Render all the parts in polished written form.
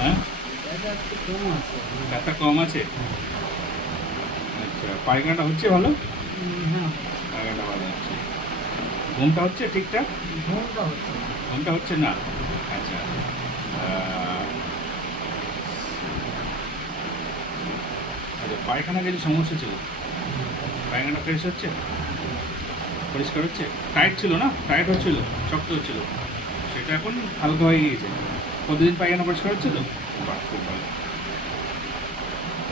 হ্যাঁ, ব্যথা একটু কম আছে। ব্যথা কম আছে। আচ্ছা, পায়খানাটা হচ্ছে ভালো? হ্যাঁ, পায়খানাটা ভালো হচ্ছে। ঘুমটা হচ্ছে ঠিকঠাক? ঘুমটা হচ্ছে না। ঘুমটা হচ্ছে না। আচ্ছা। আহ, আচ্ছা, পায়খানা কিছু সমস্যা ছিল? পায়খানা ফ্রেশ হচ্ছে? পরিষ্কার হচ্ছে? টাইট ছিল না? টাইট হচ্ছিল, শক্ত হচ্ছিল, সেটা এখন হালকা হয়ে গিয়েছে। প্রতিদিন পায়খানা পরিষ্কার হচ্ছে তো? বাহ, খুব ভালো।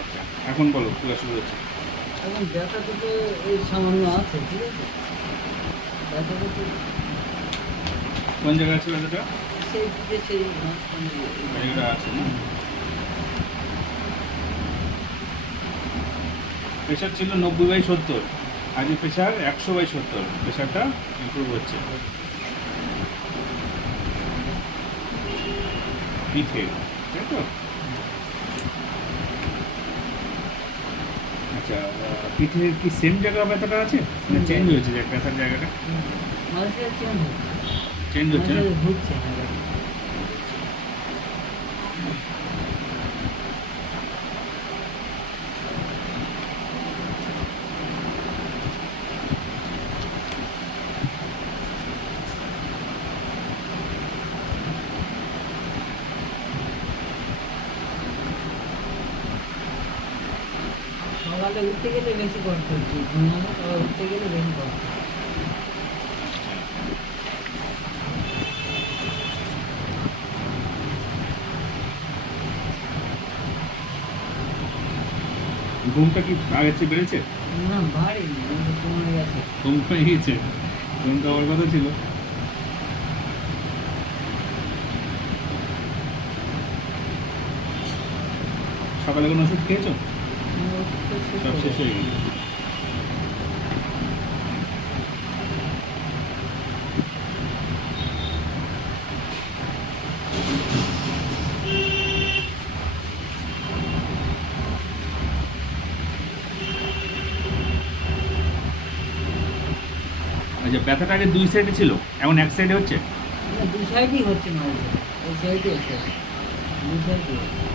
আচ্ছা, এখন বলো পুরো শুরু হচ্ছে। এখন ব্যথাটা তো এই সামান্য আছে, ঠিক আছে? ব্যথাটা তো কোন জায়গায় আছে ব্যথাটা? সেই দিকে সেই মাঝখানে জায়গাটা আছে না? প্রেশার ছিল 90/70, আজকে প্রেশার 100/70, প্রেশারটা ইমপ্রুভ হচ্ছে পিঠে, তাই তো? আচ্ছা, পিঠের কি সেম জায়গা ব্যথাটা আছে, মানে চেঞ্জ হয়েছে যে ব্যথার জায়গাটা? মাঝে চেঞ্জ হচ্ছে, চেঞ্জ হচ্ছে মাঝে না? ঘুরছে না ব্যথা। সকালে উঠতে গেলে বেশি কষ্ট হচ্ছে, ঘুমানো আবার উঠতে গেলে বেশি কষ্ট হচ্ছে। ঘুমটা কি আগের চেয়ে বেড়েছে? না, ভারী কিন্তু কমে গেছে। ঘুম কমে গিয়েছে? ঘুম তো আমার কথা ছিল। সকালে কোনো ওষুধ খেয়েছো? ওষুধ তো শেষ সব হয়ে শেষ গেছে। হয়ে গেছে? আচ্ছা, ব্যথাটা আগে দুই সাইডে ছিল, এখন এক সাইডে হচ্ছে? না, দু সাইডই হচ্ছে না, এই সাইডে এই সাইডে, দুই সাইডই হচ্ছে।